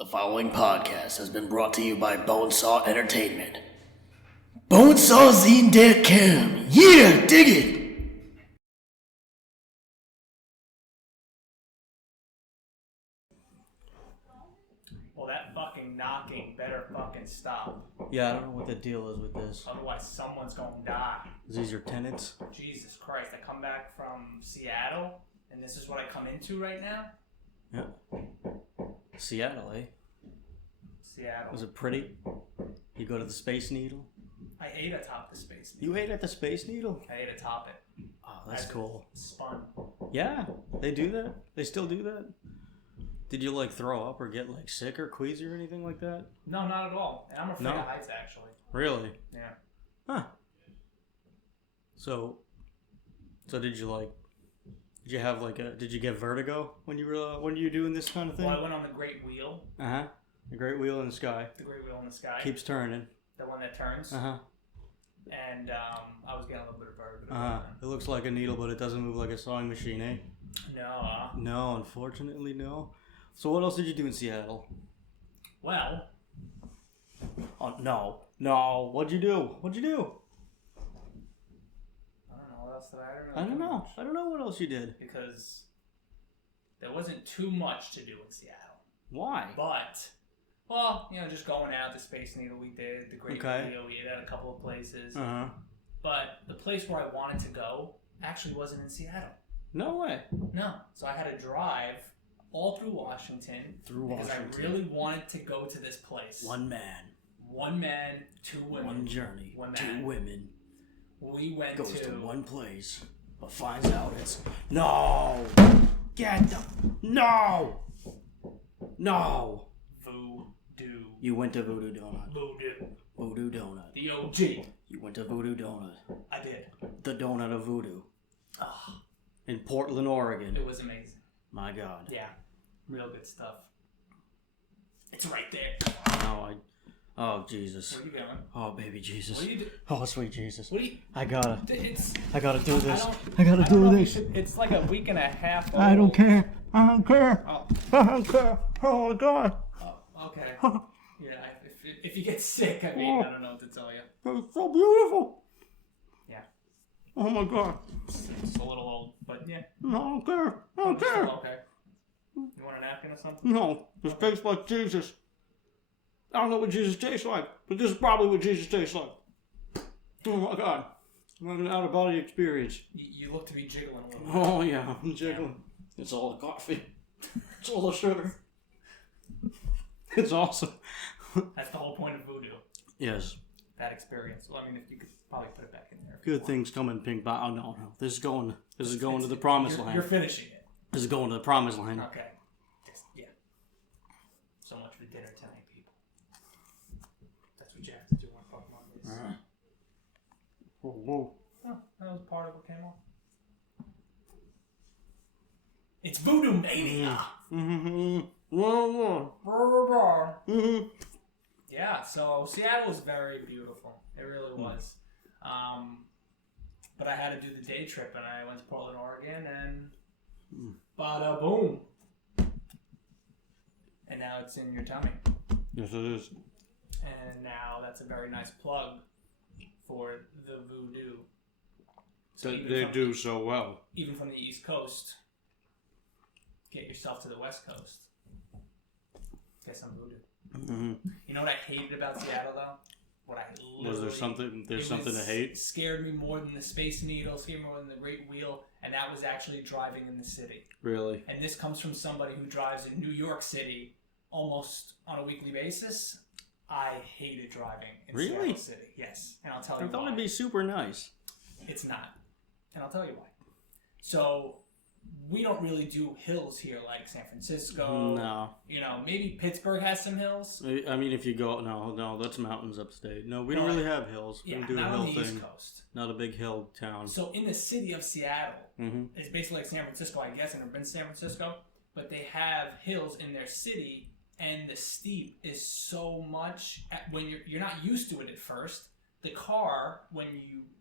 The following podcast has been brought to you by Bonesaw Entertainment. Bonesaw's in der Cam. Yeah, dig it! Well, that fucking knocking better fucking stop. Yeah, I don't know what the deal is with this. Otherwise, someone's gonna die. Is these your tenants? Jesus Christ, I come back from Seattle, and this is what I come into right now? Yeah. Seattle, eh? Seattle. Was it pretty? You go to the Space Needle? I ate atop the Space Needle. You ate at the Space Needle? I ate atop it. Oh, that's cool. Spun. Yeah, they do that? They still do that? Did you, throw up or get, sick or queasy or anything like that? No, not at all. And I'm afraid of heights, actually. Really? Yeah. Huh. So did you, did you have, did you get vertigo when you were doing this kind of thing? Well, I went on the Great Wheel. Uh-huh. The Great Wheel in the Sky. The Great Wheel in the Sky. Keeps turning. The one that turns. Uh-huh. And I was getting a little bit of vertigo. Uh-huh. It looks like a needle, but it doesn't move like a sewing machine, eh? No. No, unfortunately, no. So what else did you do in Seattle? Well. Oh, no. What'd you do? I don't know. What else did I don't know. I don't know what else you did. Because there wasn't too much to do in Seattle. Why? But, well, just going out, the Space Needle we did, the Great Wheel, we ate at a couple of places. Uh-huh. But the place where I wanted to go actually wasn't in Seattle. No way. No. So I had to drive all through Washington. Because I really wanted to go to this place. One man, 2 women. one journey, one 2 man. women. We went Goes to one place, but finds out it's... No! Get them! No! Voodoo. You went to Voodoo Donut. Voodoo. Donut. The OG. You went to Voodoo Donut. I did. The donut of voodoo. Oh, In Portland, Oregon. it was amazing. My God. Yeah. Real good stuff. It's right there. Oh, Jesus. Where are you going? Oh, baby Jesus. What are you doing? Oh, sweet Jesus. What are you... I gotta do this. I I gotta do this. It's like a week and a half old. I don't care. Oh. I don't care. Oh, my God. Oh, okay. Yeah, if you get sick, I mean, I don't know what to tell you. It's so beautiful. Yeah. Oh, my God. It's a little old, but yeah. No, I don't care. I don't Still care. okay. You want a napkin or something? No, this tastes like Jesus. I don't know what Jesus tastes like, but this is probably what Jesus tastes like. Oh, my God. I'm having an out-of-body experience. You look to be jiggling a little bit. Oh, yeah, I'm jiggling. It's all the coffee. It's all the sugar. It's awesome. That's the whole point of voodoo. Yes. That experience. Well, I mean, if you could probably put it back in there. Good things come in pink bottles. Oh, no. This is going to the promised land. You're finishing it. This is going to the promised land. Okay. Yeah. So much for dinner tonight, people. That's what you have to do on fucking Mondays. Whoa. Oh, that was part of what came off. It's Voodoo Mania! Mm-hmm. Yeah, so Seattle was very beautiful. It really was. But I had to do the day trip, and I went to Portland, Oregon, and bada boom. And now it's in your tummy. Yes, it is. And now that's a very nice plug for the voodoo. So They do so well. Even from the East Coast, get yourself to the West Coast. Get some voodoo. Mm-hmm. You know what I hated about Seattle, though? What I literally... Was there something? There's something to hate? Scared me more than the Space Needle, scared me more than the Great Wheel, and that was actually driving in the city. Really? And this comes from somebody who drives in New York City almost on a weekly basis. I hated driving in Seattle City. Yes, and I'll tell you why. I thought it'd be super nice. It's not, and I'll tell you why. So, we don't really do hills here like San Francisco. No. Maybe Pittsburgh has some hills. I mean, if you go... No, that's mountains upstate. No, we don't really have hills. We Yeah, don't do not a hill on the thing. East Coast. Not a big hill town. So, in the city of Seattle, Mm-hmm. it's basically like San Francisco, I guess. I've never been to San Francisco. But they have hills in their city, and the steep is so much... When you're not used to it at first, the car, when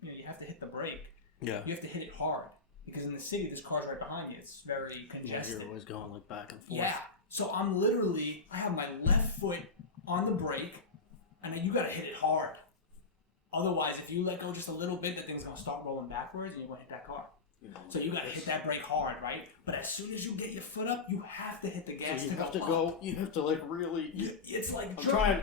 you have to hit the brake, Yeah. you have to hit it hard. Because in the city, there's cars right behind you. It's very congested. Yeah, you're always going back and forth. Yeah. So I have my left foot on the brake, and then you gotta hit it hard. Otherwise, if you let go just a little bit, the thing's gonna start rolling backwards, and you're gonna hit that car. So you gotta hit that brake hard, right? But as soon as you get your foot up, you have to hit the gas. So you have to go. You have to like really. It's like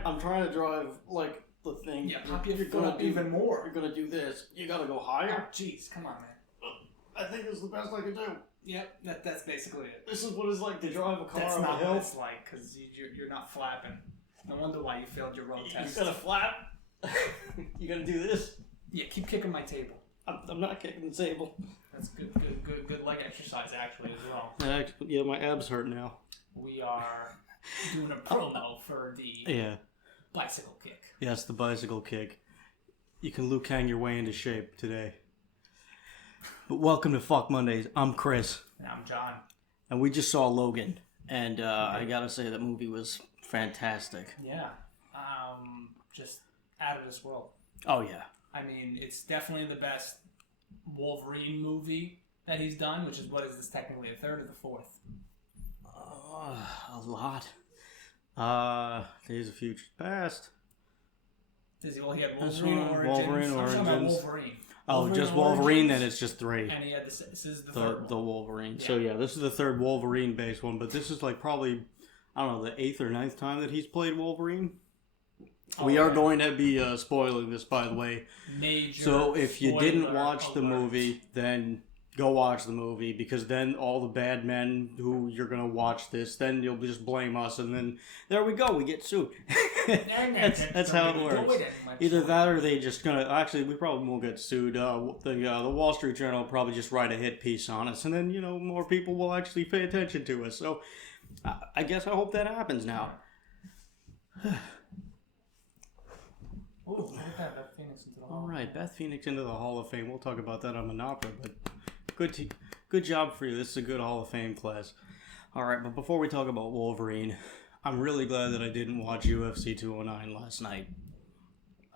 I'm trying to drive like the thing. Yeah, pop your foot up even more. You're gonna do this. You gotta go higher. Oh, jeez, come on, man. I think it's the best I can do. Yep, that's basically it. This is what it's like to drive a car That's on not a hill. what it's like, because you're not flapping. No wonder why you failed your road test. You gotta flap. You gotta do this. Yeah, keep kicking my table. I'm not kicking the table. That's good leg exercise actually as well. Yeah, my abs hurt now. We are doing a promo for the bicycle kick. Yes, the bicycle kick. You can Liu Kang your way into shape today. But welcome to Fuck Mondays. I'm Chris. And I'm John. And we just saw Logan. And I gotta say, that movie was fantastic. Yeah. Just out of this world. Oh, yeah. I mean, it's definitely the best Wolverine movie that he's done, which is, what is this, technically the third or the fourth? A lot. Days of Future Past. Does he? Well, he had Wolverine Origins. Wolverine I'm talking about Wolverine. Oh, Wolverine just Wolverine, Origins, then it's just 3. And he had this is the third one. The Wolverine. Yeah. So, yeah, this is the third Wolverine-based one, but this is like probably, I don't know, the 8th or 9th time that he's played Wolverine. We are going to be spoiling this, by the way. Major. So if you didn't spoiler watch the alert. movie, then go watch the movie, because then all the bad men who you're going to watch this, then you'll just blame us, and then there we go, we get sued. that's how it works. Either that or they just going to, actually we probably won't get sued. The Wall Street Journal will probably just write a hit piece on us, and then, you know, more people will actually pay attention to us. So I guess I hope that happens now. Ooh, look at that, Beth Phoenix into the Hall. All right, Beth Phoenix into the Hall of Fame. We'll talk about that on Monopoly, but good job for you. This is a good Hall of Fame class. All right, but before we talk about Wolverine, I'm really glad that I didn't watch UFC 209 last night.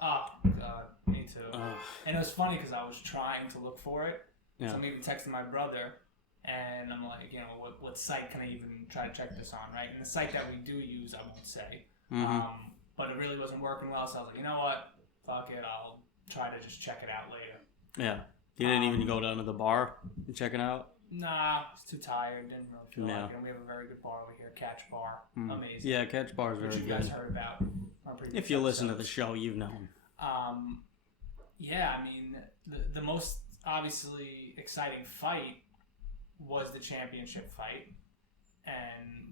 Oh, God, me too. And it was funny because I was trying to look for it. Yeah. So I'm even texting my brother, and I'm like, you know, what site can I even try to check this on, right? And the site that we do use, I won't say. Mm-hmm. But it really wasn't working well, so I was like, you know what? Fuck it, I'll try to just check it out later. Yeah. You didn't even go down to the bar and check it out? Nah, I was too tired. Didn't really feel like it. And we have a very good bar over here, Catch Bar. Amazing. Yeah, Catch Bar is very Which you good. guys heard about. If you listen to the show, you've known. Yeah, I mean, the most obviously exciting fight was the championship fight. And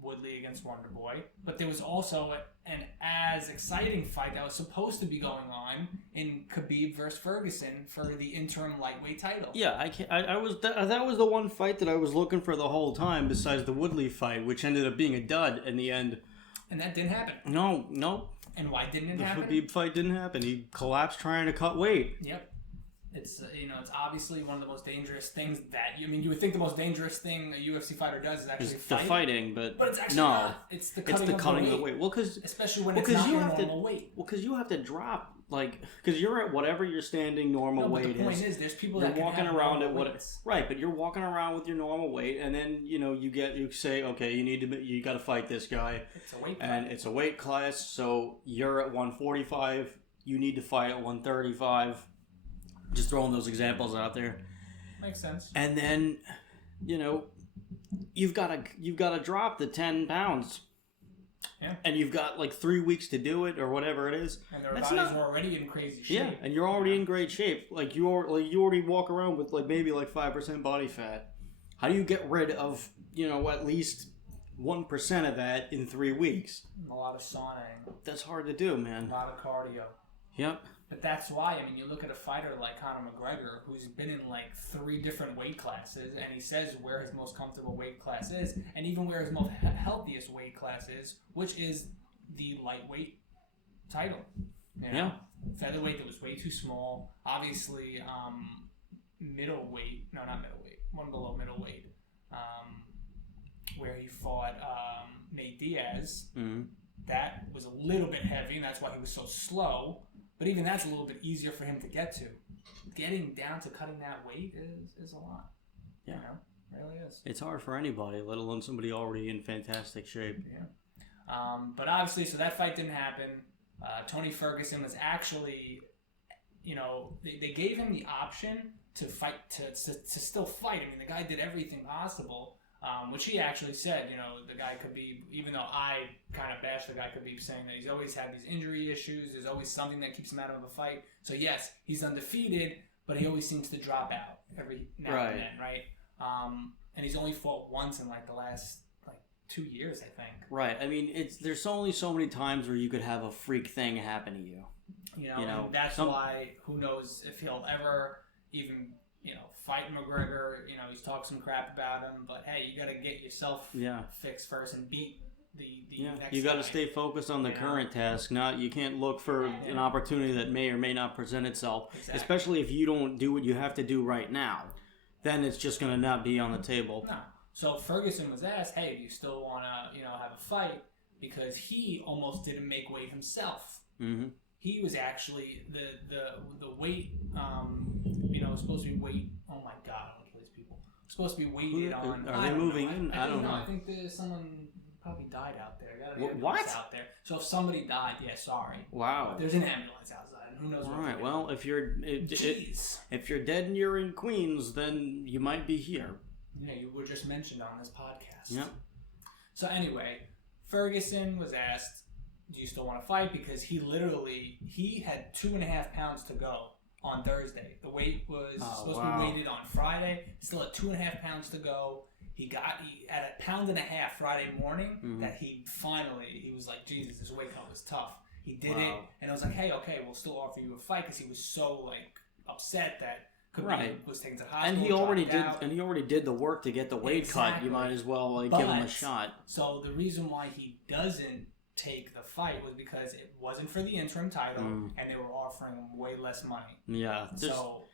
Woodley against Wonder Boy, but there was also an as exciting fight that was supposed to be going on in Khabib versus Ferguson for the interim lightweight title. Yeah, that was the one fight that I was looking for the whole time, besides the Woodley fight, which ended up being a dud in the end. And that didn't happen. No. And why didn't it happen? The Khabib fight didn't happen. He collapsed trying to cut weight. Yep. It's it's obviously one of the most dangerous things that you would think the most dangerous thing a UFC fighter does is actually the fighting, but it's actually not. It's the cutting of the weight. Well, because especially when it's not your normal weight. Well, because you have to drop because you're at whatever your standing normal weight is. The point is, there's people you're that can walking have around normal at weights. Right, but you're walking around with your normal weight, and then you say, okay, you got to fight this guy. It's a weight class. And it's a weight class, so you're at 145. You need to fight at 135. Just throwing those examples out there. Makes sense. And then, you've got to drop the 10 pounds. Yeah. And you've got like 3 weeks to do it or whatever it is. And their bodies were already in crazy shape. Yeah, and you're already in great shape. Like you already walk around with maybe 5% body fat. How do you get rid of at least 1% of that in 3 weeks? A lot of sauning. That's hard to do, man. A lot of cardio. Yep. But that's why, you look at a fighter like Conor McGregor, who's been in 3 different weight classes, and he says where his most comfortable weight class is, and even where his most healthiest weight class is, which is the lightweight title. Yeah. Featherweight, that was way too small. Obviously, middleweight, no, not middleweight, one below middleweight, where he fought Nate Diaz. Mm-hmm. That was a little bit heavy, and that's why he was so slow. But even that's a little bit easier for him to get to. Getting down to cutting that weight is a lot. Yeah. really is. It's hard for anybody, let alone somebody already in fantastic shape. Yeah. But obviously, so that fight didn't happen. Tony Ferguson was actually, they gave him the option to fight, to still fight. I mean, the guy did everything possible, which he actually said, the guy could be, even though I kind of bashed the guy, could be saying that he's always had these injury issues. There's always something that keeps him out of a fight. So, yes, he's undefeated, but he always seems to drop out every now and then, right? And he's only fought once in, the last 2 years, I think. Right. I mean, there's only so many times where you could have a freak thing happen to you. And that's why, who knows if he'll ever even, fight McGregor. He's talked some crap about him, but hey, you got to get yourself fixed first and beat the next You got to guy. stay focused on the current task. You can't look for an opportunity that may or may not present itself, especially if you don't do what you have to do right now. Then it's just going to not be on the table. No. So Ferguson was asked, hey, do you still want to, have a fight? Because he almost didn't make weight himself. Mm-hmm. He was actually the weight, supposed to be weight. Oh my God, I don't kill these people. Supposed to be weighted on. Are they moving in? I don't know. I think there's someone probably died out there. Got an What? ambulance out there. So if somebody died, sorry. Wow. There's an ambulance outside. Who knows? All right. Well, if you're dead and you're in Queens, then you might be here. Yeah, you were just mentioned on this podcast. Yep. So anyway, Ferguson was asked, do you still want to fight? Because he had 2.5 pounds to go on Thursday. The weight was supposed to be weighted on Friday. Still had 2.5 pounds to go. He at 1.5 pounds Friday morning that he was like, Jesus, this weight cut was tough. He did it, and I was like, hey, okay, we'll still offer you a fight, because he was so upset that was taken to the hospital. And he already did the work to get the weight cut. You might as well give him a shot. So the reason why he doesn't take the fight was because it wasn't for the interim title, and they were offering him way less money. Yeah. So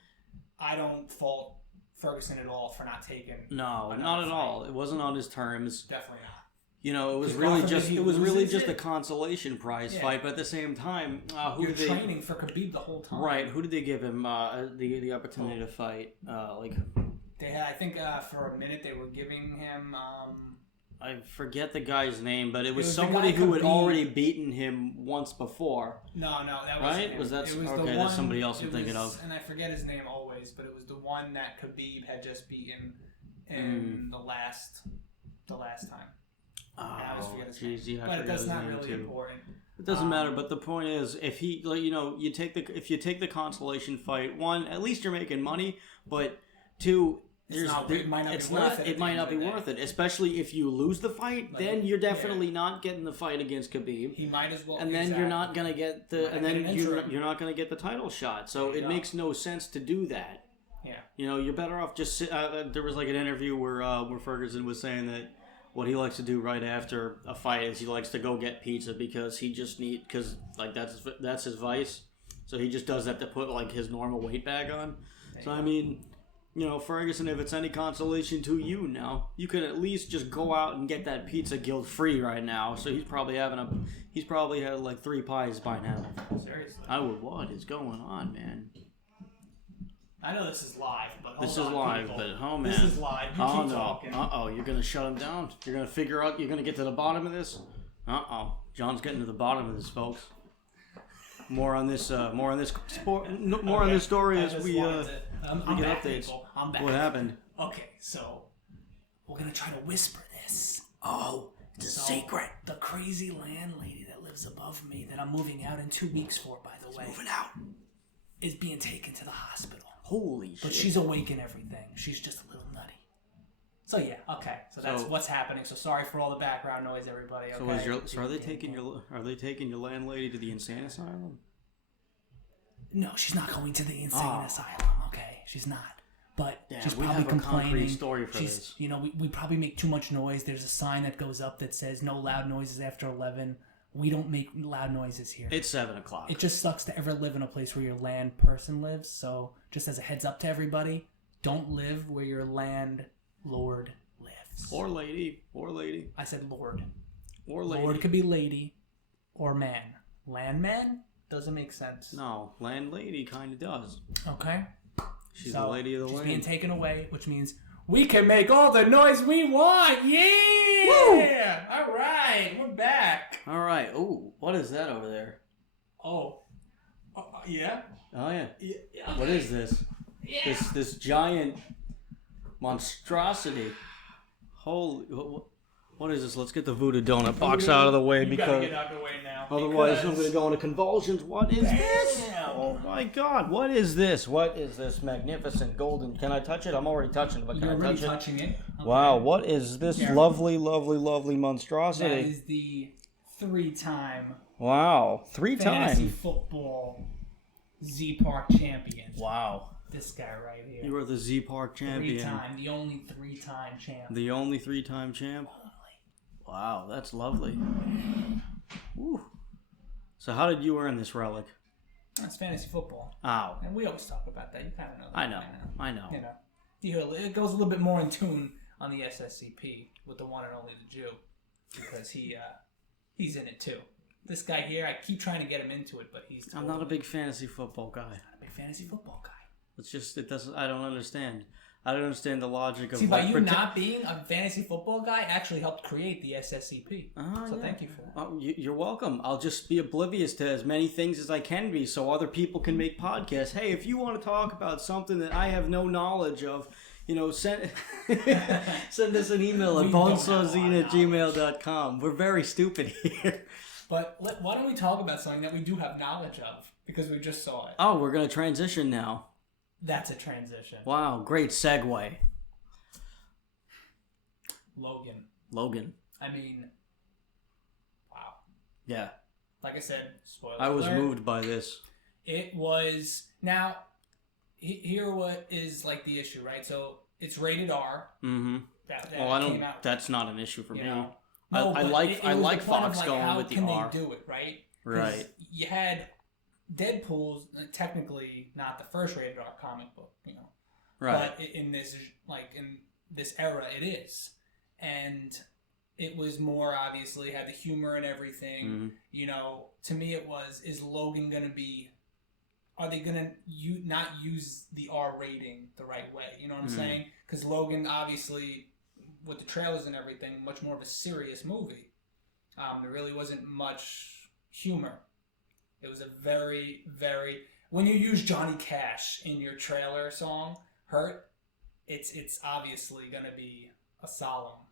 I don't fault Ferguson at all for not taking. No, not at all. It wasn't on his terms. Definitely not. It was really just a consolation prize fight, but at the same time, you're training for Khabib the whole time. Right. Who did they give him the opportunity to fight? They had, I think, for a minute they were giving him. I forget the guy's name, but it was somebody who had already beaten him once before. No, that wasn't him. That's somebody else I'm thinking of. And I forget his name always, but it was the one that Khabib had just beaten in the last time. I always forget his name. But that's not really important. It doesn't matter. But the point is, if he, if you take the consolation fight, one, at least you're making money. But two, it might not be worth it. Especially if you lose the fight, then you're definitely not getting the fight against Khabib. He might as well. And then you're not gonna get you're not gonna get the title shot. So it makes no sense to do that. Yeah. You're better off just. There was an interview where Ferguson was saying that what he likes to do right after a fight is he likes to go get pizza because that's his vice. So he just does that to put his normal weight bag on. So I mean, Ferguson, if it's any consolation to you now, you could at least just go out and get that pizza guilt free right now. So he's probably had 3 pies by now. Seriously. What is going on, man? I know this is live, but this is live. Man. This is live. You keep talking. You're gonna shut him down. You're gonna figure out. You're gonna get to the bottom of this. John's getting to the bottom of this, folks. More on this story as we get updates. People. I'm back. What happened? Okay, so we're gonna try to whisper this. Oh, it's a secret. The crazy landlady that lives above me, that I'm moving out in 2 weeks for, by the way, Moving out. is being taken to the hospital. Holy shit! But she's awake and everything. She's just a little nutty. So yeah, okay. So that's what's happening. So sorry for all the background noise, everybody. Okay? So are they taking your landlady to the insane asylum? No, she's not going to the insane asylum. Okay, she's not. But she's probably have a complaining. concrete story for this. We probably make too much noise. There's a sign that goes up that says no loud noises after 11. We don't make loud noises here. It's 7:00. It just sucks to ever live in a place where your land person lives. So just as a heads up to everybody, don't live where your landlord lives. Or lady. I said lord. Or lady. Lord could be lady or man. Landman doesn't make sense. No, landlady kind of does. Okay. She's the lady of the land. She's being taken away, which means We can make all the noise we want. Yeah! Woo! All right, we're back. All right. Ooh, what is that over there? Oh, yeah. Oh yeah. Okay. What is this? Yeah. This giant monstrosity. Holy. What is this? Let's get the voodoo donut box out of the way, you because gotta get out of the way now. otherwise I'm gonna go into convulsions. What is this? Oh my God! What is this? What is this magnificent golden? Can I touch it? I'm already touching it, but can You're I already touch it? touching it. Okay. Wow! What is this lovely, lovely, lovely monstrosity? That is the 3-time Wow! fantasy 3 football Z Park champion. Wow! This guy right here. You are the Z Park champion. 3-time, the only 3-time champ. The only 3-time champ. Wow, that's lovely. Woo. So how did you earn this relic? That's fantasy football. Ow. And we always talk about that. You kind of know that. I know. You know, it goes a little bit more in tune on the SSCP with the one and only the Jew, because he's in it too. This guy here, I keep trying to get him into it, but he's. I'm not a big fantasy football guy. Not a big fantasy football guy. It's just it doesn't. I don't understand. I don't understand the logic of. See, by you not being a fantasy football guy actually helped create the SSCP. So thank you for that. Oh, you're welcome. I'll just be oblivious to as many things as I can be, so other people can make podcasts. Hey, if you want to talk about something that I have no knowledge of, send send us an email at bonesawzine@gmail.com. We're very stupid here. But why don't we talk about something that we do have knowledge of, because we just saw it. Oh, we're gonna transition now. That's a transition. Wow, great segue. Logan. I mean, wow. Yeah. Like I said, spoiler I was alert. moved by this. It was... Now, here what is like the issue, right? So, it's rated R. Mm-hmm. That came out. That's not an issue for me. No, I like Fox going how with the can R. They do it, right? Right. You had Deadpool's technically not the first rated R comic book, Right. But in this era, it is, and it was more obviously had the humor and everything. Mm-hmm. To me, it was: is Logan gonna be? Are they gonna not use the R rating the right way? You know what I'm saying? Because Logan, obviously, with the trailers and everything, much more of a serious movie. There really wasn't much humor. It was a very, very... When you use Johnny Cash in your trailer song, Hurt, it's obviously going to be a solemn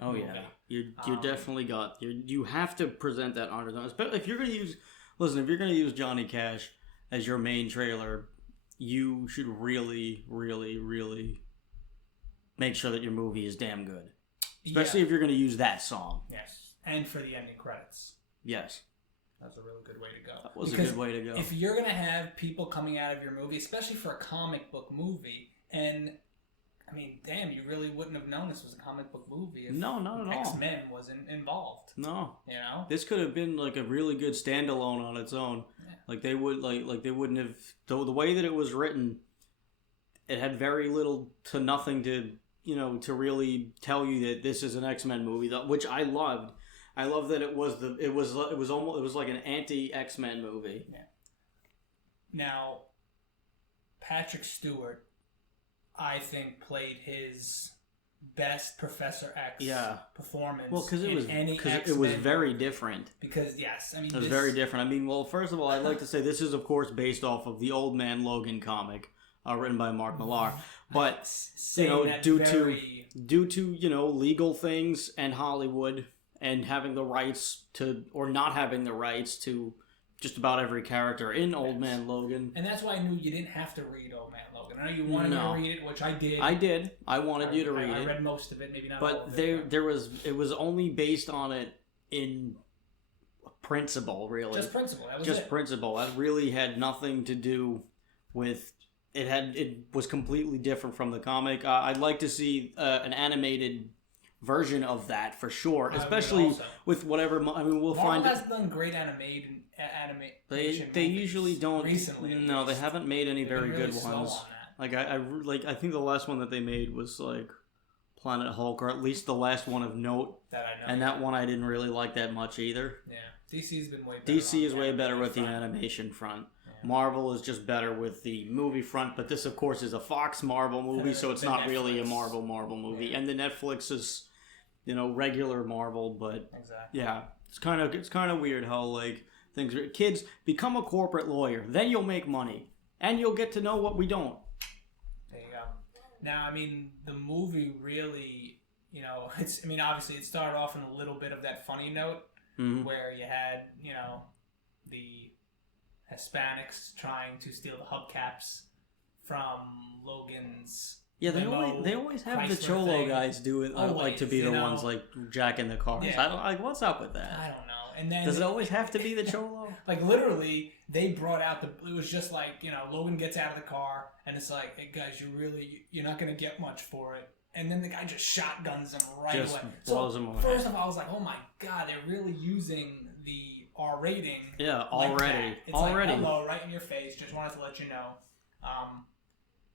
movie. You definitely got... You have to present that undertone. Especially if you're going to use... Listen, if you're going to use Johnny Cash as your main trailer, you should really, really, really make sure that your movie is damn good. Especially if you're going to use that song. Yes. And for the ending credits. Yes. That's a really good way to go. That was a good way to go. If you're going to have people coming out of your movie, especially for a comic book movie, and, I mean, damn, you really wouldn't have known this was a comic book movie if not at all. X-Men wasn't involved. No. This could have been like a really good standalone on its own. Yeah. Like they wouldn't have... The way that it was written, it had very little to nothing to, to really tell you that this is an X-Men movie, which I loved. I love that it was like an anti-X-Men movie. Yeah. Now, Patrick Stewart, I think, played his best Professor X performance. Well, because it was very different. Because it was very different. I mean, well, first of all, I'd like to say this is of course based off of the Old Man Logan comic, written by Mark Millar. But due to legal things and Hollywood. And having the rights to, or not having the rights to, just about every character in Old Man Logan. And that's why I knew you didn't have to read Old Man Logan. I know you wanted me to read it, which I did. I did. I wanted you to read it. I read most of it, maybe not all of it. But it was only based on it in principle, really. Just principle. That was just principle. That really had nothing to do with. It was completely different from the comic. I'd like to see an animated version of that for sure, especially with whatever. I mean, we'll find. Marvel has done great animation. They usually don't. Recently, no, they haven't made any very good ones. Like I think the last one that they made was like Planet Hulk, or at least the last one of note. That I know. And that one I didn't really like that much either. Yeah, DC's been way better. DC is way better with the animation front. Yeah. Marvel is just better with the movie front, but this, of course, is a Fox Marvel movie, so it's not really a Marvel movie. Yeah. And the Netflix is, regular Marvel, but yeah, it's kind of weird how like things are. Kids, become a corporate lawyer, then you'll make money, and you'll get to know what we don't. There you go. Now, I mean, the movie really, obviously it started off in a little bit of that funny note where you had, the Hispanics trying to steal the hubcaps from Logan's. Yeah, they always have Chrysler the Cholo guys do it. Like to be the ones like jacking the cars. Yeah. I don't like. What's up with that? I don't know. And then does it always have to be the Cholo? Like literally, they brought out it was just like Logan gets out of the car and it's like, hey guys, you're not gonna get much for it. And then the guy just shotguns him right away. Blows him away. First of all, I was like, oh my god, they're really using the R rating. Yeah, already. It's like, hello, right in your face. Just wanted to let you know.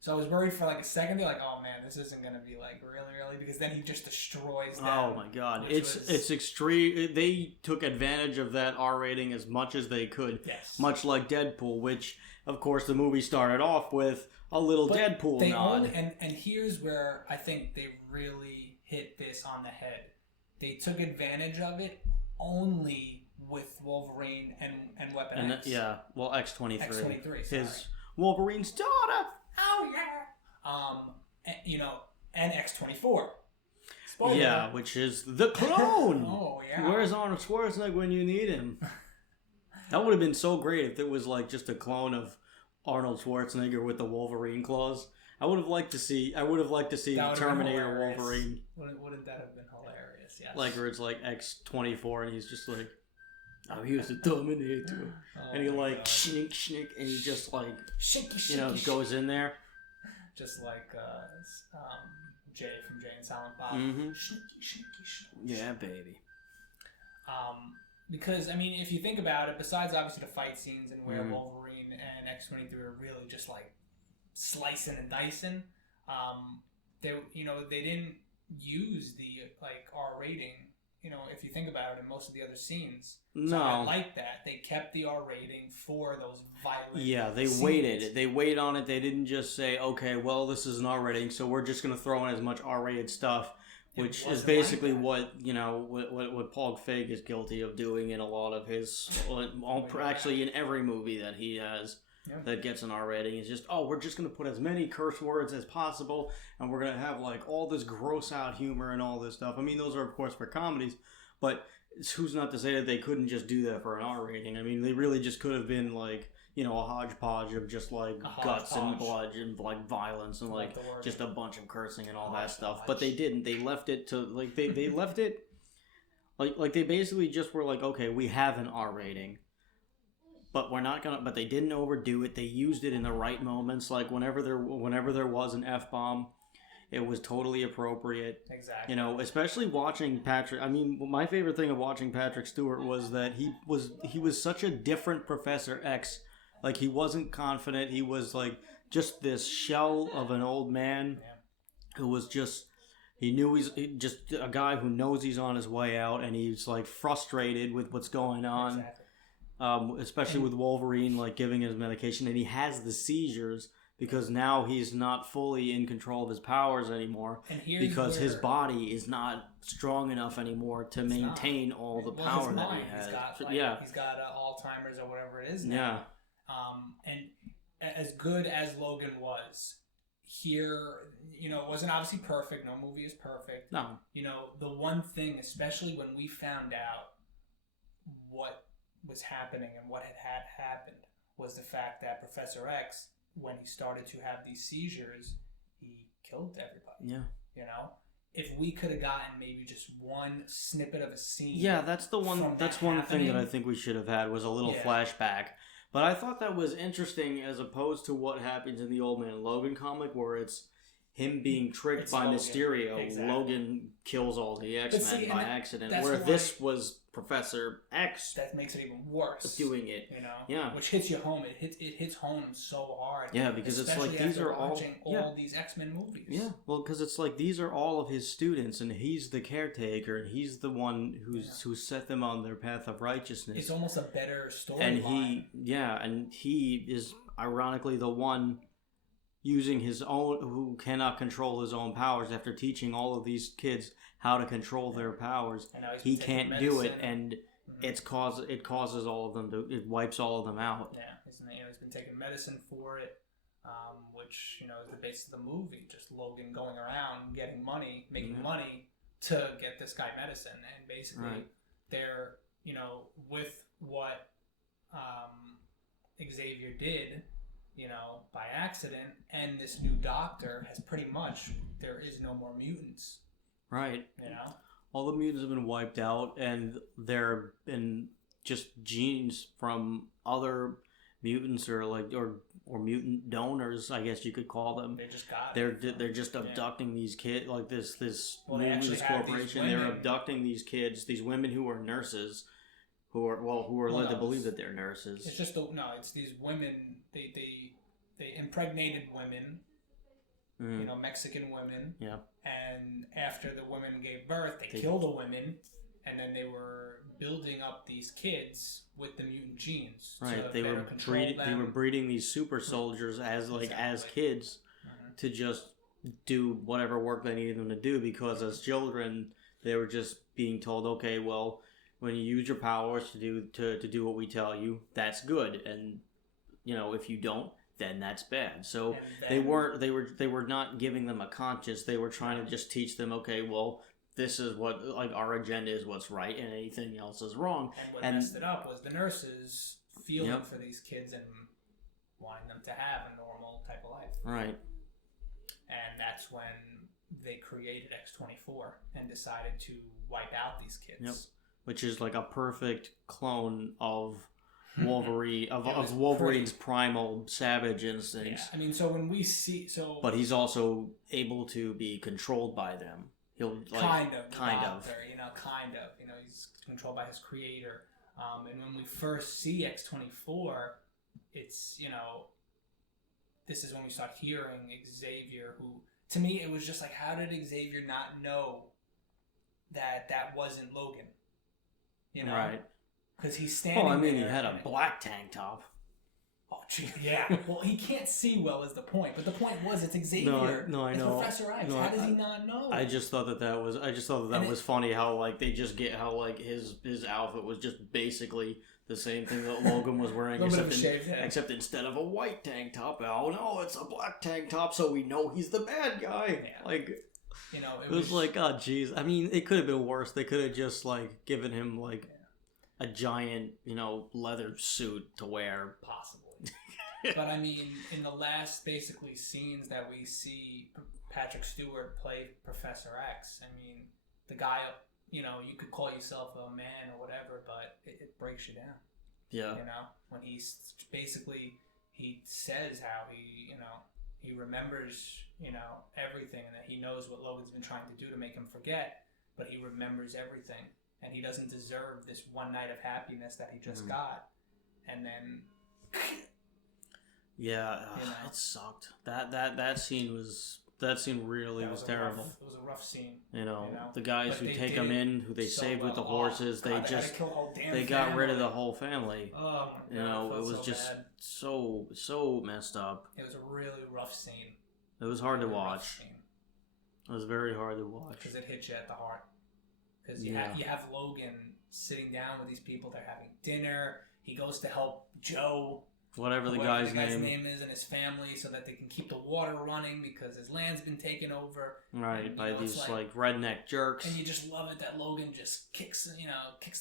So I was worried for like a second. They're like, oh man, this isn't going to be like really, because then he just destroys them. Oh my god. It's extreme. They took advantage of that R rating as much as they could. Yes. Much like Deadpool, which of course the movie started off with a little Deadpool nod. And here's where I think they really hit this on the head. They took advantage of it only with Wolverine and Weapon X. Yeah, well, X-23. X-23, sorry. His Wolverine's daughter. Oh yeah. And X-24. Spoiler. Yeah, which is the clone. Oh yeah. Where's Arnold Schwarzenegger when you need him? That would have been so great if it was like just a clone of Arnold Schwarzenegger with the Wolverine claws. I would have liked to see the Terminator Wolverine. Wouldn't that have been hilarious? Yes. Like where it's like X-24 and he's just like, he was the Terminator. And he like schnick, and he just like goes in there. Just like Jay from Jay and Silent Bob. Mm-hmm. Schnicky. Yeah, baby. Because if you think about it, besides obviously the fight scenes and where Wolverine and X-23 are really just like slicing and dicing, they didn't use the like R rating. If you think about it, in most of the other scenes. No. So I like that. They kept the R rating for those violent scenes. Waited. They waited on it. They didn't just say, okay, well, this is an R rating, so we're just going to throw in as much R-rated stuff, which is basically what Paul Feig is guilty of doing in a lot of his, actually in every movie that he has. Yeah. That gets an R rating. It's just, we're just going to put as many curse words as possible, and we're going to have like all this gross out humor and all this stuff. Those are of course for comedies, but who's not to say that they couldn't just do that for an R rating? They really just could have been like, a hodgepodge of just like guts and blood and like violence and like just a bunch of cursing and all that stuff. But they didn't. They left it to like they left it like they basically just were like, okay, we have an R rating. But we're not gonna. But they didn't overdo it. They used it in the right moments. Like whenever there was an F-bomb, it was totally appropriate. Exactly. Especially watching Patrick. My favorite thing of watching Patrick Stewart was that he was such a different Professor X. Like he wasn't confident. He was like just this shell of an old man who was just. He knew he's just a guy who knows he's on his way out, and he's like frustrated with what's going on. Exactly. Especially with Wolverine, like giving his medication, and he has the seizures because now he's not fully in control of his powers anymore because his body is not strong enough anymore to maintain all the power that he has. He's got Alzheimer's or whatever it is now. And as good as Logan was, here, it wasn't obviously perfect. No movie is perfect. No. The one thing, especially when we found out what was happening and what had happened, was the fact that Professor X, when he started to have these seizures, he killed everybody. Yeah. If we could have gotten maybe just one snippet of a scene. Yeah, that's the one. That's one thing that I think we should have had was a little flashback. But I thought that was interesting as opposed to what happens in the Old Man Logan comic, where it's him being tricked by Logan. Mysterio. Exactly. Logan kills all the X-Men by accident. Where this was Professor X that makes it even worse. doing it, you know, yeah, which hits you home. It hits home so hard. Yeah, because it's like these are all these X-Men movies. Yeah, well, because it's like these are all of his students, and he's the caretaker, and he's the one who set them on their path of righteousness. It's almost a better storyline. And he is ironically the one using his own, who cannot control his own powers after teaching all of these kids how to control their powers. He can't do it, and it causes all of them it wipes all of them out. Yeah, he's been taking medicine for it, which is the basis of the movie. Just Logan going around getting money, making money to get this guy medicine, and basically they're with what Xavier did. By accident, and this new doctor has pretty much, there is no more mutants. Right. All the mutants have been wiped out, and there have been just genes from other mutants or mutant donors, I guess you could call them. They just got They're just abducting these kids, like this corporation. They're abducting these kids, these women who are nurses, who are led to believe that they're nurses. It's just it's these women. They impregnated women, Mexican women. Yeah. And after the women gave birth, they killed the women, and then they were building up these kids with the mutant genes. Right. They were breeding these super soldiers as kids to just do whatever work they needed them to do, because as children they were just being told, okay, well, when you use your powers to do what we tell you, that's good, and if you don't, then that's bad. So they were not giving them a conscience. They were trying to just teach them, okay, well, this is what our agenda is, what's right, and anything else is wrong. And what messed it up was the nurses feeling for these kids and wanting them to have a normal type of life. Right. And that's when they created X-24 and decided to wipe out these kids. Yep. Which is like a perfect clone of Wolverine, of Wolverine's primal savage instincts. Yeah, so when we see but he's also able to be controlled by them. He'll kind of. He's controlled by his creator. And when we first see X-24, it's this is when we start hearing Xavier, who to me it was just like, how did Xavier not know that wasn't Logan? Right. Because he's standing he had a black tank top. Oh, gee, yeah. Well, he can't see well is the point. But the point was, it's Xavier. No, I it's know. Professor X. How does he not know? I just thought that was funny how they just get how his outfit was just basically the same thing that Logan was wearing, except instead of a white tank top, oh no, it's a black tank top, so we know he's the bad guy. Yeah. It was like, oh jeez. It could have been worse. They could have just given him a giant, leather suit to wear. Possibly. But in the last basically scenes that we see Patrick Stewart play Professor X, the guy, you could call yourself a man or whatever, but it breaks you down. Yeah. When he says how he remembers, everything, and that he knows what Logan's been trying to do to make him forget, but he remembers everything, and he doesn't deserve this one night of happiness that he just got, and then. Yeah, it sucked. That scene really was terrible. It was a rough scene. The guys who take him in, who they saved with the horses, they got rid of the whole family. Oh my God, it was just bad. so messed up. It was a really rough scene. It was hard to watch. It was very hard to watch because it hits you at the heart. Because you have Logan sitting down with these people. They're having dinner. He goes to help Joe. Whatever the guy's name is, and his family, so that they can keep the water running because his land's been taken over. Right, and, by these redneck jerks. And you just love it that Logan just kicks the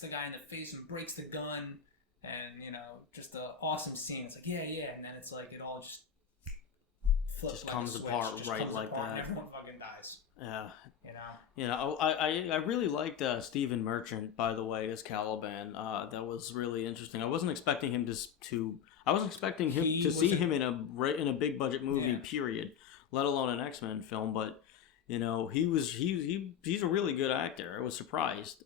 guy in the face and breaks the gun, and just an awesome scene. It's like yeah, and then it's it all just flips, just comes apart like that. And everyone fucking dies. Yeah. I really liked Stephen Merchant, by the way, as Caliban. That was really interesting. I wasn't expecting him to see him in a big budget movie, period, let alone an X-Men film. But he's a really good actor. I was surprised.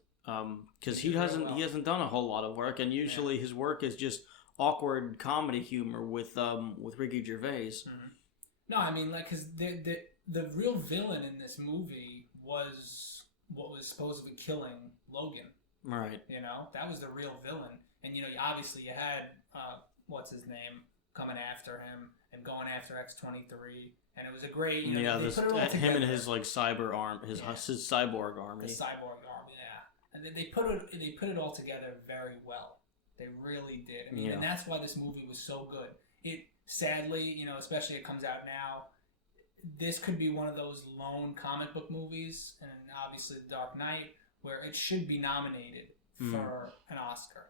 because he hasn't done a whole lot of work, and usually his work is just awkward comedy humor with Ricky Gervais. Mm-hmm. No, I mean, like, because the real villain in this movie was what was supposedly killing Logan. Right. You know, that was the real villain, and you know, obviously you had what's his name coming after him and going after X-23, and it was a great. You know, they put it all him together. and his like cyber arm, his cyborg army. The cyborg army, yeah, and they put it all together very well. They really did. I mean, and that's why this movie was so good. It sadly, you know, especially it comes out now. This could be one of those lone comic book movies, and obviously The Dark Knight, where it should be nominated for an Oscar.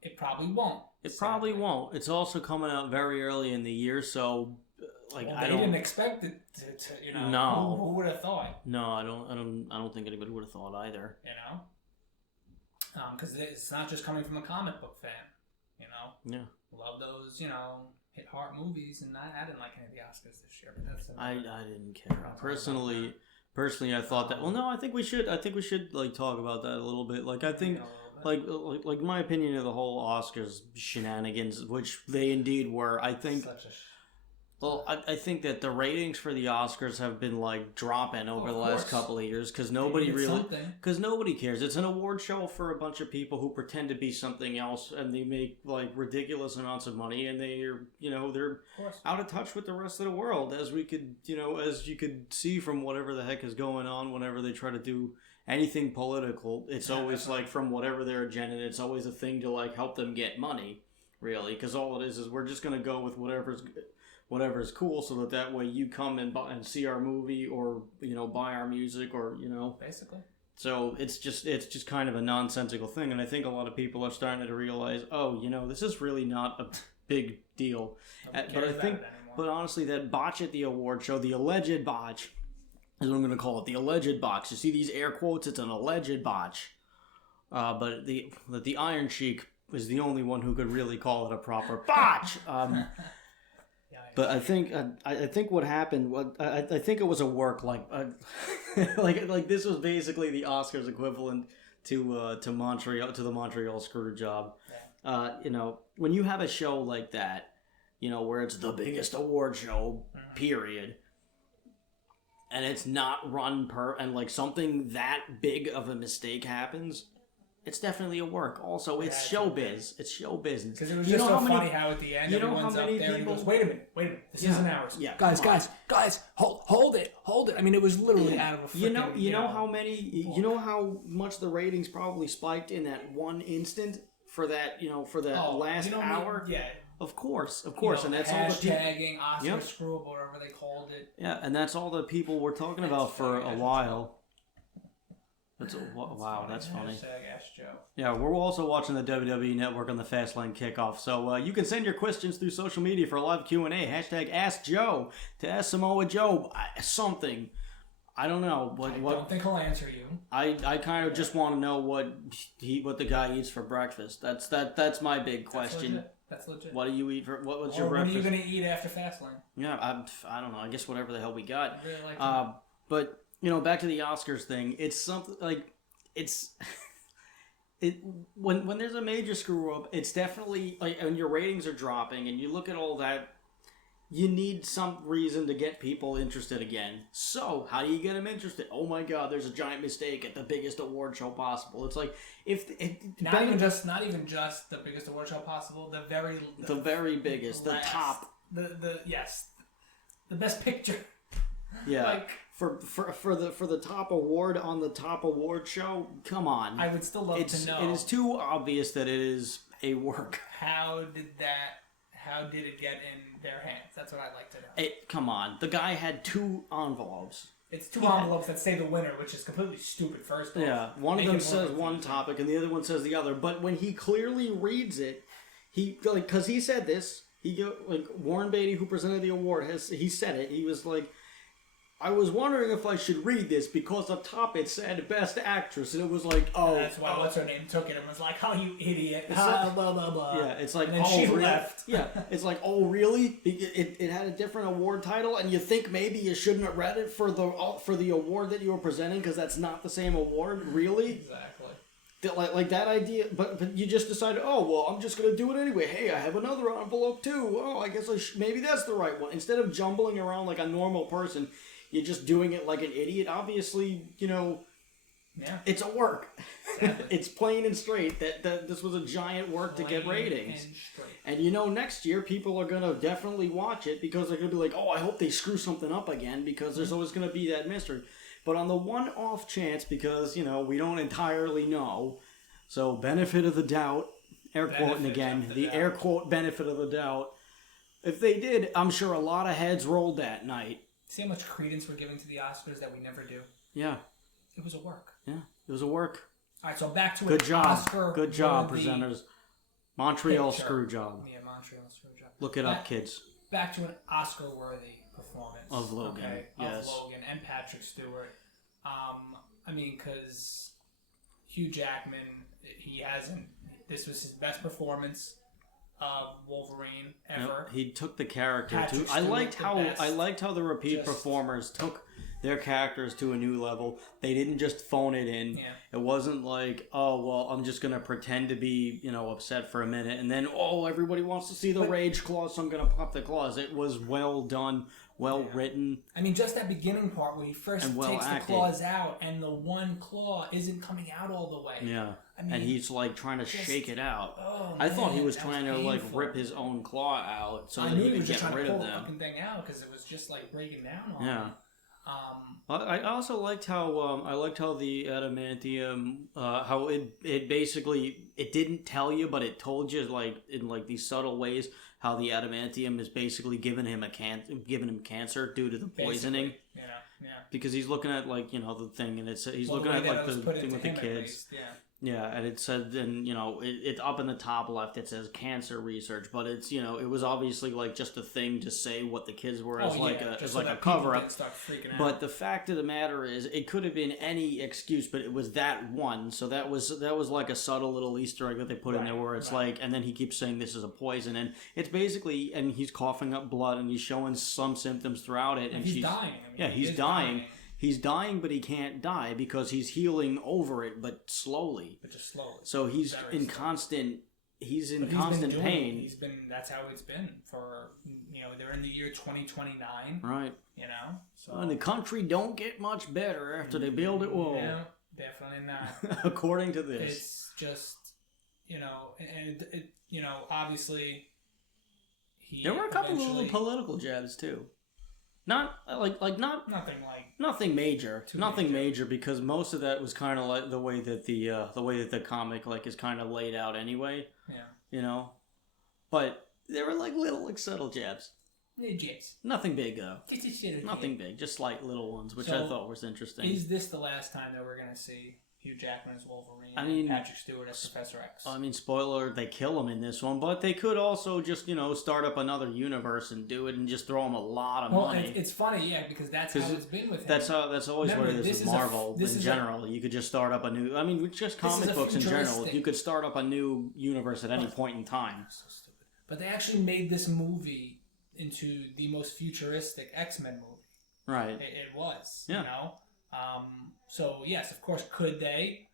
It probably won't. It probably won't. It's also coming out very early in the year, so like they didn't expect it to you know. No. Who would have thought? No, I don't think anybody would have thought either. You know, because it's not just coming from a comic book fan. You know. Yeah. Love those, you know, hit heart movies, and I didn't like any of the Oscars this year, but that's I didn't care personally. I thought that. Well, no, I think we should like talk about that a little bit. Like I think. Like my opinion of the whole Oscars shenanigans, which they indeed were. I think. I think that the ratings for the Oscars have been like dropping over the last couple of years because nobody cares. It's an award show for a bunch of people who pretend to be something else, and they make like ridiculous amounts of money, and they're out of touch with the rest of the world, as you could see from whatever the heck is going on whenever they try to do anything political. It's always like from whatever their agenda. It's always a thing to like help them get money, really, because all it is we're just gonna go with whatever's cool, so that way you come and see our movie, or buy our music, or basically. So it's just kind of a nonsensical thing, and I think a lot of people are starting to realize, this is really not a big deal. But honestly, that botch at the award show, the alleged botch, is what I'm going to call it, the alleged botch. You see these air quotes? It's an alleged botch. But the Iron Sheik is the only one who could really call it a proper botch. But I think what happened. I think it was a work like this was basically the Oscars equivalent to Montreal, to the Montreal Screwjob. Yeah. When you have a show like that, where it's the biggest award show, period. And it's not run and like something that big of a mistake happens, it's definitely a work. Also, it's showbiz. It's show business. Because it was just so funny how at the end everyone's up there and he goes, wait a minute, this isn't ours. Yeah, guys, hold it. I mean, it was literally out of a freaking... You know how much the ratings probably spiked in that one instant for that, for that last hour? Yeah. Of course, and that's all the hashtagging, Oscar screw-up, whatever they called it. Yeah, and that's all the people were talking about for a while. Wow, that's funny. Ask Joe. Yeah, we're also watching the WWE Network on the Fastlane kickoff, so you can send your questions through social media for a live Q&A. Hashtag Ask Joe to ask Samoa Joe something. I don't know. I don't think he'll answer you. I kind of just want to know what the guy eats for breakfast. That's my big question. That's legit. What do you eat for? What's your breakfast? What are you going to eat after Fastlane? Yeah, I don't know. I guess whatever the hell we got. I really like but back to the Oscars thing. It's something like when there's a major screw up. It's definitely like when your ratings are dropping, and you look at all that. You need some reason to get people interested again. So, how do you get them interested? Oh my God, there's a giant mistake at the biggest award show possible. It's like not even just the biggest award show possible. The very biggest, the top. The best picture. Yeah. Like for the top award on the top award show. Come on. I would still love to know. It is too obvious that it is a work. How did it get in their hands? That's what I'd like to know. Come on. The guy had 2 envelopes. It's 2 envelopes that say the winner, which is completely stupid first off. Yeah, one of them says one topic and the other one says the other. But when he clearly reads it, because he said this, Warren Beatty, who presented the award, he said it. He was like, I was wondering if I should read this because up top it said Best Actress, and it was like, oh. That's why what's her name took it and was like, oh, you idiot. Blah, blah, blah. Yeah, it's like, and then she left. Yeah, it's like, oh, really? It had a different award title, and you think maybe you shouldn't have read it for the award that you were presenting because that's not the same award? Really? Exactly. Like that idea, but you just decided, oh, well, I'm just going to do it anyway. Hey, I have another envelope too. Oh, I guess maybe that's the right one. Instead of jumbling around like a normal person, you're just doing it like an idiot. Obviously, it's a work. Exactly. It's plain and straight that this was a giant work to get ratings. And next year people are going to definitely watch it because they're going to be like, oh, I hope they screw something up again because there's always going to be that mystery. But on the one-off chance, because, we don't entirely know, so benefit of the doubt, air quoting again, the air quote benefit of the doubt, if they did, I'm sure a lot of heads rolled that night. See how much credence we're giving to the Oscars that we never do? Yeah. It was a work. Yeah, it was a work. All right, so back to Good job. Oscar. Good job, presenters. Montreal screw job. Yeah, Montreal screw job. Look it up, kids. Back to an Oscar-worthy performance of Logan. Okay? Yes. Of Logan and Patrick Stewart. Because Hugh Jackman, this was his best performance of Wolverine ever. He took the character Patrick I liked how the repeat performers took their characters to a new level. They didn't just phone it in. Yeah. It wasn't like, oh, well, I'm just going to pretend to be, upset for a minute. And then, oh, everybody wants to see the rage claws, so I'm going to pop the claws. It was well done, well written. Just that beginning part where he first takes the claws out and the one claw isn't coming out all the way. Yeah. And he's like trying to shake it out. Oh, I thought he was trying to like rip his own claw out so that he could get rid of them. The fucking thing out because it was just like breaking down on him. I also liked how the adamantium how it basically it didn't tell you but it told you like in like these subtle ways how the adamantium is basically giving him cancer due to the poisoning. Yeah. Because he's looking at like the thing and he's looking at like the thing with the kids. Yeah, and it said, and it's up in the top left. It says cancer research, but it's it was obviously like just a thing to say what the kids were as a cover up. But the fact of the matter is, it could have been any excuse, but it was that one. So that was like a subtle little Easter egg that they put in there, where it's like, and then he keeps saying this is a poison, and it's basically, and he's coughing up blood, and he's showing some symptoms throughout it, and he's dying. He's dying. He's dying, but he can't die because he's healing over it, but slowly. But just slowly. So he's in constant. He's in constant pain. That's how it's been for. They're in the year 2029. Right. So. And the country don't get much better after they build it wall. Yeah, definitely not. According to this. It's just, and obviously. There were a couple of little political jabs too. Not nothing major. Nothing major because most of that was kind of like the way that the comic like is kind of laid out anyway. Yeah. But they were like little like subtle jabs. Jabs. Nothing big though. Nothing big. Just like little ones, which I thought was interesting. Is this the last time that we're gonna see Hugh Jackman as Wolverine and Patrick Stewart as Professor X? Spoiler, they kill him in this one, but they could also just, start up another universe and do it and just throw him a lot of money. It's funny, that's how it's been with him. That's always what it is with Marvel in general. You could just start up a new, with just comic books in general, you could start up a new universe at any point in time. So stupid. But they actually made this movie into the most futuristic X-Men movie. Right. It was, So, yes, of course, could they?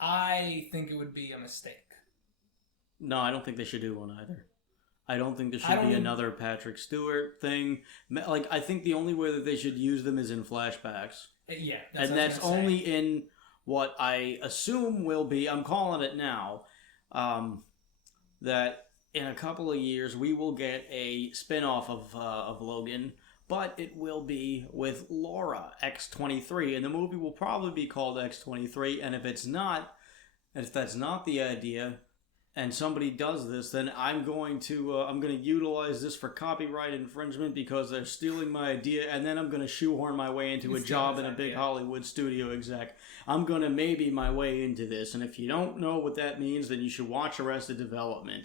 I think it would be a mistake. No, I don't think they should do one either. I don't think there should be another Patrick Stewart thing. Like, I think the only way that they should use them is in flashbacks. Yeah. That's only in what I assume will be, I'm calling it now, that in a couple of years we will get a spin-off of Logan, but it will be with Laura, X-23, and the movie will probably be called X-23, and if that's not the idea, and somebody does this, then I'm going to utilize this for copyright infringement because they're stealing my idea, and then I'm going to shoehorn my way into a job in a big Hollywood studio exec. I'm going to maybe my way into this, and if you don't know what that means, then you should watch Arrested Development.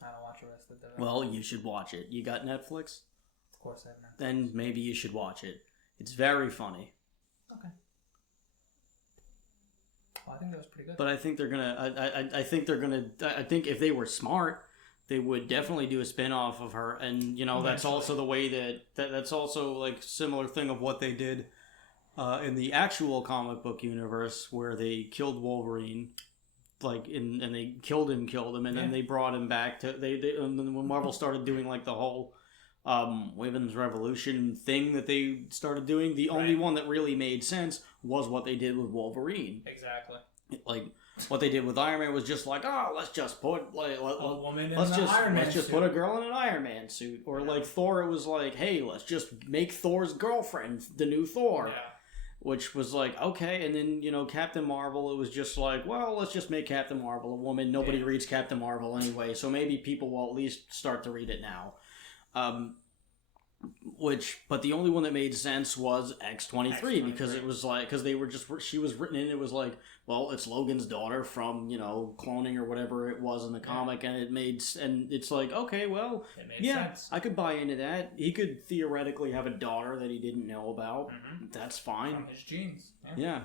I don't watch Arrested Development. Well, you should watch it. You got Netflix? Of course I have Netflix. Then maybe you should watch it. It's very funny. Okay. Well, I think that was pretty good. But I think they're gonna. I think if they were smart, they would definitely do a spin-off of her, and that's also the way that's also like similar thing of what they did in the actual comic book universe where they killed Wolverine, and they killed him, and then they brought him back to and then when Marvel started doing like the whole women's revolution thing that they started doing, the only one that really made sense was what they did with Wolverine. Exactly. Like what they did with Iron Man was just like, oh, let's just put a woman in an Iron Man suit. Put a girl in an Iron Man suit, or like Thor, it was like, hey, let's just make Thor's girlfriend the new Thor. Yeah. Which was like, okay, and then, Captain Marvel, it was just like, well, let's just make Captain Marvel a woman. Nobody reads Captain Marvel anyway, so maybe people will at least start to read it now. But the only one that made sense was X-23, because it was like, because she was written in, it was like, well, it's Logan's daughter from, cloning or whatever it was in the comic, and it's like, okay, well, it made sense. I could buy into that. He could theoretically have a daughter that he didn't know about. Mm-hmm. That's fine. From his genes. Yeah.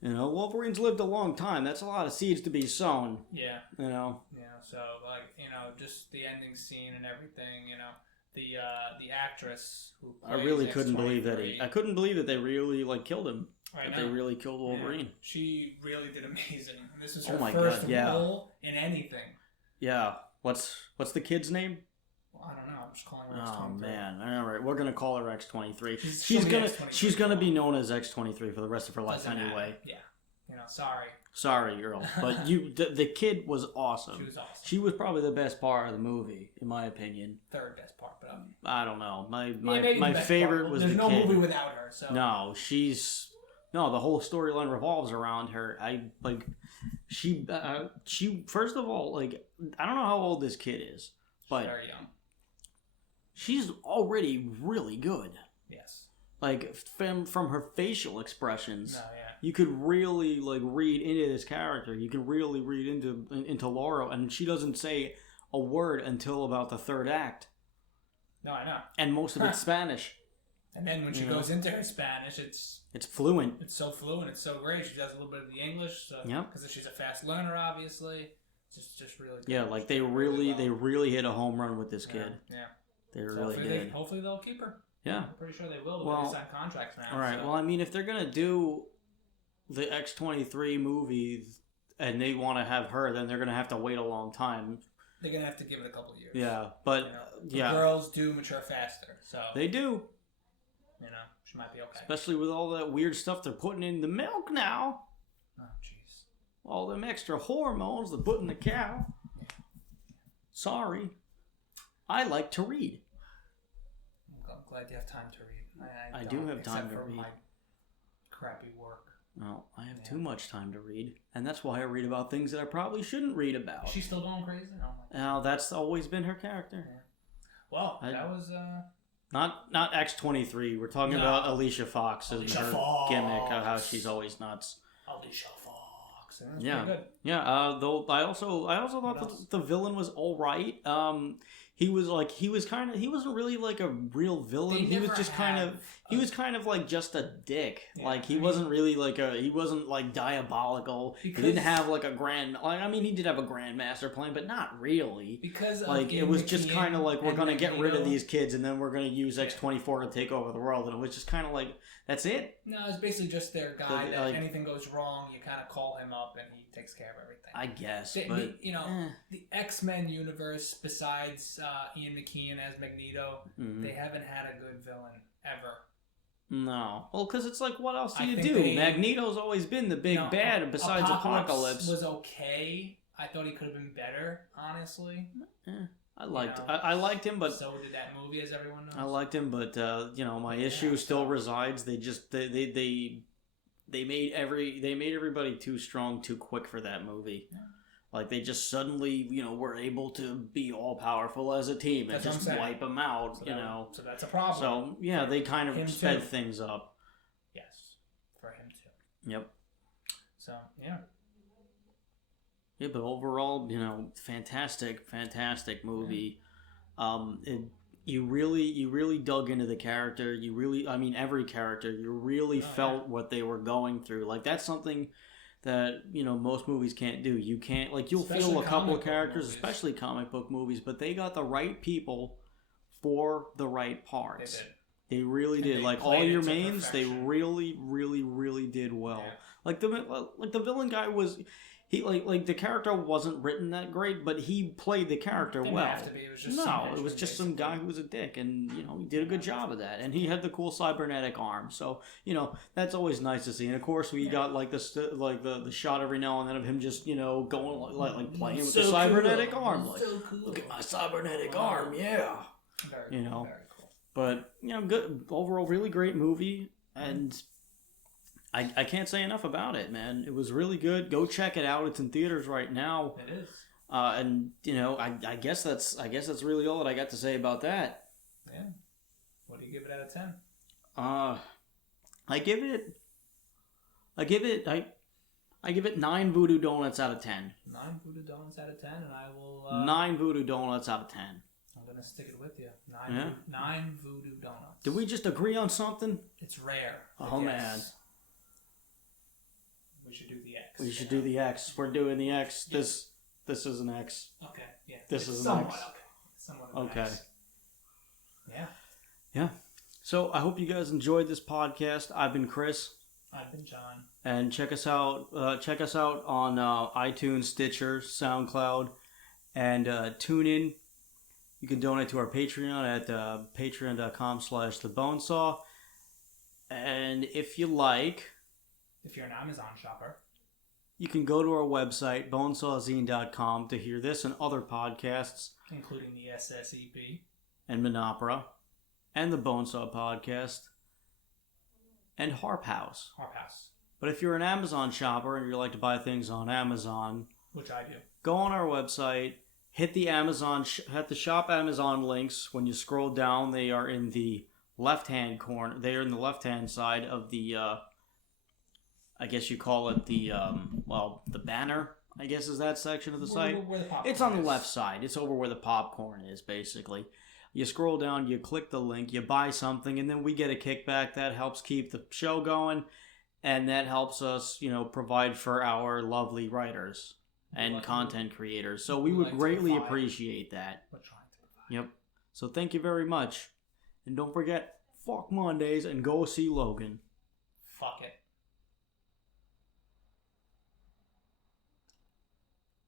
Wolverine's lived a long time. That's a lot of seeds to be sown. Yeah. Yeah, so, just the ending scene and everything, the actress who plays I really couldn't believe that I couldn't believe that they really killed him. Right. They really killed Wolverine. Yeah. She really did amazing. This is her first role in anything. Yeah. What's the kid's name? Well, I don't know. I'm just calling her X-23. Oh man! All right, we're gonna call her X-23. She's gonna be known as X-23 for the rest of her life anyway. Yeah. Sorry. Sorry, girl, but the kid was awesome. She was awesome. She was probably the best part of the movie, in my opinion. Third best part, but I don't know. My favorite was the kid. There's no movie without her. So no, the whole storyline revolves around her. She first of all, I don't know how old this kid is, but she's very young. She's already really good. Yes. From her facial expressions. No, yeah. You could really read into this character. You could really read into Laura, and she doesn't say a word until about the third act. No, I know. And most of it's Spanish. And then when she goes into her Spanish, it's fluent. It's so fluent. It's so great. She does a little bit of the English, because she's a fast learner, obviously. Just really good. Yeah, they really hit a home run with this kid. Yeah. They really did. Hopefully they'll keep her. Yeah. I'm pretty sure they will. They sign contracts now. All right. So. Well, if they're gonna do the X-23 movie and they want to have her, then they're gonna have to wait a long time. They're gonna have to give it a couple of years. Yeah, but girls do mature faster, so they do. She might be okay. Especially with all that weird stuff they're putting in the milk now. Oh, jeez. All them extra hormones they're putting in the cow. Sorry, I like to read. I'm glad you have time to read. I do have time to read. My crappy work. Well, I have too much time to read, and that's why I read about things that I probably shouldn't read about. She's still going crazy? Now that's always been her character. Yeah. Well, that was not X-23. We're talking about Alicia Fox and her gimmick, how she's always nuts. Alicia Fox. That's pretty good. Yeah. Though I also thought the villain was all right. He wasn't really a real villain. He was just kind of just a dick. Yeah, he wasn't really he wasn't diabolical. He didn't have a grand, he did have a grandmaster plan, but not really. Because it was just kind of we're gonna get rid of these kids and then we're gonna use X-24 to take over the world, and it was just kind of that's it. No, it's basically just their guy that if anything goes wrong, you kind of call him up and he takes care of everything. I guess, the X-Men universe, besides Ian McKellen as Magneto, they haven't had a good villain ever. No. Well, because it's what else do you do? Magneto's always been the big bad besides Apocalypse. Was okay. I thought he could have been better, honestly. I liked him, but so did that movie, as everyone knows. I liked him, but my issue still resides. They just they made everybody too strong too quick for that movie. Yeah. They just suddenly were able to be all powerful as a team and just wipe them out. So that's a problem. So yeah, they kind of sped things up. Yes, for him too. Yep. So yeah. Yeah, but overall, fantastic movie. Yeah. You really dug into the character. You really, every character. You really felt what they were going through. That's something that most movies can't do. You can't you'll feel a couple of characters, especially comic book movies, but they got the right people for the right parts. They really did. Like all your mains, they really, really, really did well. Yeah. Like the villain guy was, he like the character wasn't written that great, but he played the character well. Have to be. It was just it was just some guy who was a dick, and he did a good job of that. And he had the cool cybernetic arm, so that's always nice to see. And of course, we got like the shot every now and then of him just going like playing with the cybernetic arm. Like, so cool. Look at my cybernetic arm, yeah. Very cool. But good overall, really great movie, and I can't say enough about it, man. It was really good. Go check it out. It's in theaters right now. It is. And I guess that's really all that I got to say about that. Yeah. What do you give it out of 10? I give it 9 voodoo donuts out of 10. 9 voodoo donuts out of 10, and I will 9 voodoo donuts out of 10. I'm gonna stick it with you. 9 voodoo donuts. Did we just agree on something? It's rare. Oh man. We should do the X. We should do the X. We're doing the X. Yeah. This is an X. Okay. Yeah. This is an X. Somewhat of an X. Yeah. Yeah. So I hope you guys enjoyed this podcast. I've been Chris. I've been John. And check us out. Check us out on iTunes, Stitcher, SoundCloud, and TuneIn. You can donate to our Patreon at patreon.com/thebonesaw. And if you like, if you're an Amazon shopper, you can go to our website, bonesawzine.com, to hear this and other podcasts, including the SSEP and Monopera, and the Bonesaw podcast, and Harp House. But if you're an Amazon shopper and you like to buy things on Amazon, which I do, go on our website, hit the shop Amazon links. When you scroll down, they are in the left-hand corner. They are in the left-hand side of the, I guess you call it the banner, I guess is that section of the site. It's on the left side. It's over where the popcorn is, basically. You scroll down, you click the link, you buy something, and then we get a kickback. That helps keep the show going, and that helps us, provide for our lovely writers and content creators. So we would greatly appreciate that. Yep. So thank you very much. And don't forget, fuck Mondays and go see Logan. Fuck it.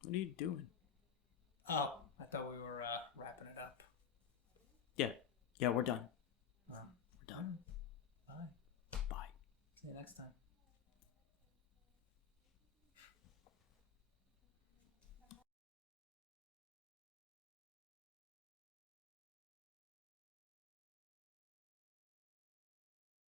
What are you doing? Oh, I thought we were wrapping it up. Yeah, we're done. We're done. Bye. Bye. See you next time.